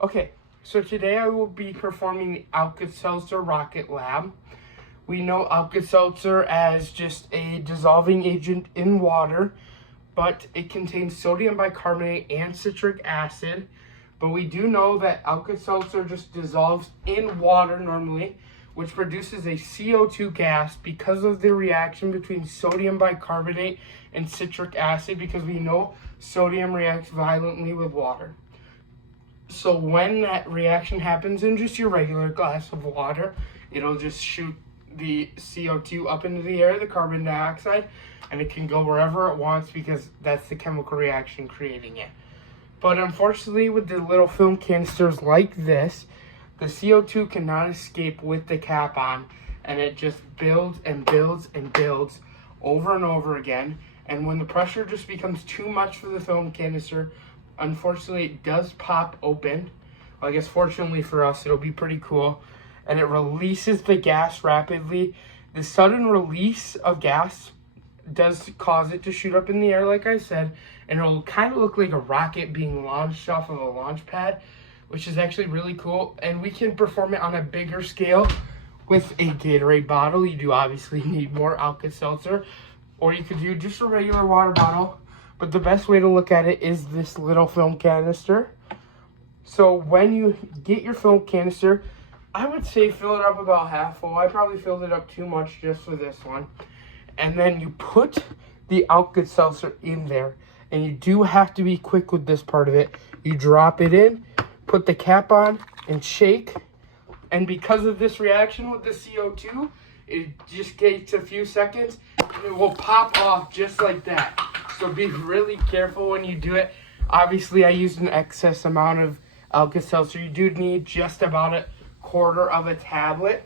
Okay, so today I will be performing the Alka-Seltzer Rocket Lab. We know Alka-Seltzer as just a dissolving agent in water, but it contains sodium bicarbonate and citric acid. But we do know that Alka-Seltzer just dissolves in water normally, which produces a CO2 gas because of the reaction between sodium bicarbonate and citric acid, because we know sodium reacts violently with water. So when that reaction happens in just your regular glass of water, it'll just shoot the CO2 up into the air, the carbon dioxide, and it can go wherever it wants because that's the chemical reaction creating it. But unfortunately, with the little film canisters like this, the CO2 cannot escape with the cap on, and it just builds and builds and builds over and over again. And when the pressure just becomes too much for the film canister, unfortunately, it does pop open. Well, I guess fortunately for us, it'll be pretty cool. And it releases the gas rapidly. The sudden release of gas does cause it to shoot up in the air, like I said. And it'll kind of look like a rocket being launched off of a launch pad, which is actually really cool. And we can perform it on a bigger scale with a Gatorade bottle. You do obviously need more Alka-Seltzer. Or you could do just a regular water bottle. But the best way to look at it is this little film canister. So when you get your film canister, I would say fill it up about half full. I probably filled it up too much just for this one. And then you put the Alka-Seltzer in there. And you do have to be quick with this part of it. You drop it in, put the cap on, and shake. And because of this reaction with the CO2, it just takes a few seconds and it will pop off just like that. So be really careful when you do it. Obviously, I used an excess amount of Alka-Seltzer. You do need just about a quarter of a tablet.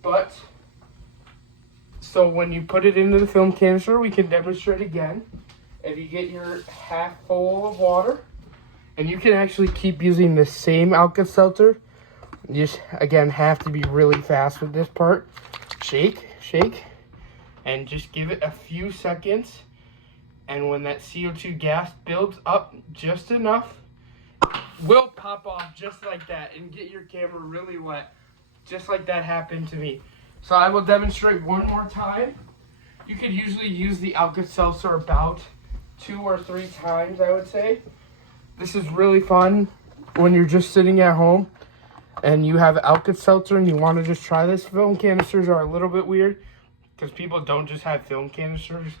But, so when you put it into the film canister, we can demonstrate again. If you get your half full of water, and you can actually keep using the same Alka-Seltzer. You just, again, have to be really fast with this part. Shake, shake, and just give it a few seconds. And when that CO2 gas builds up just enough, will pop off just like that and get your camera really wet. Just like that happened to me. So I will demonstrate one more time. You could usually use the Alka-Seltzer about 2 or 3 times, I would say. This is really fun when you're just sitting at home and you have Alka-Seltzer and you want to just try this. Film canisters are a little bit weird because people don't just have film canisters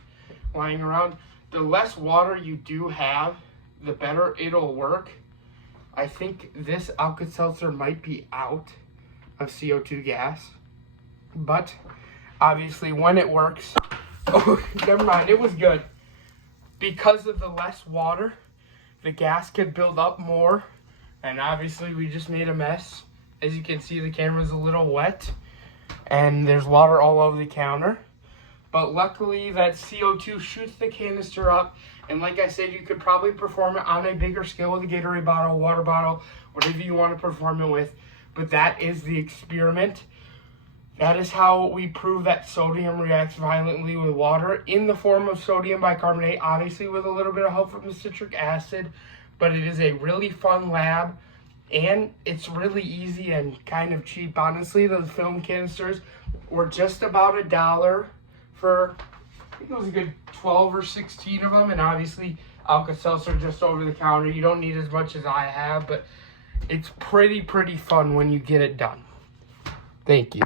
lying around. The less water you do have, the better it'll work. I think this Alka-Seltzer might be out of CO2 gas, but obviously when it works, oh, never mind, it was good. Because of the less water, the gas could build up more, and obviously we just made a mess. As you can see, the camera's a little wet, and there's water all over the counter. But luckily, that CO2 shoots the canister up, and like I said, you could probably perform it on a bigger scale with a Gatorade bottle, water bottle, whatever you want to perform it with. But that is the experiment. That is how we prove that sodium reacts violently with water in the form of sodium bicarbonate, obviously with a little bit of help from the citric acid. But it is a really fun lab, and it's really easy and kind of cheap. Honestly, those film canisters were just about $1 for, I think it was a good 12 or 16 of them. And obviously, Alka-Seltzer just over the counter. You don't need as much as I have, but it's pretty fun when you get it done. Thank you.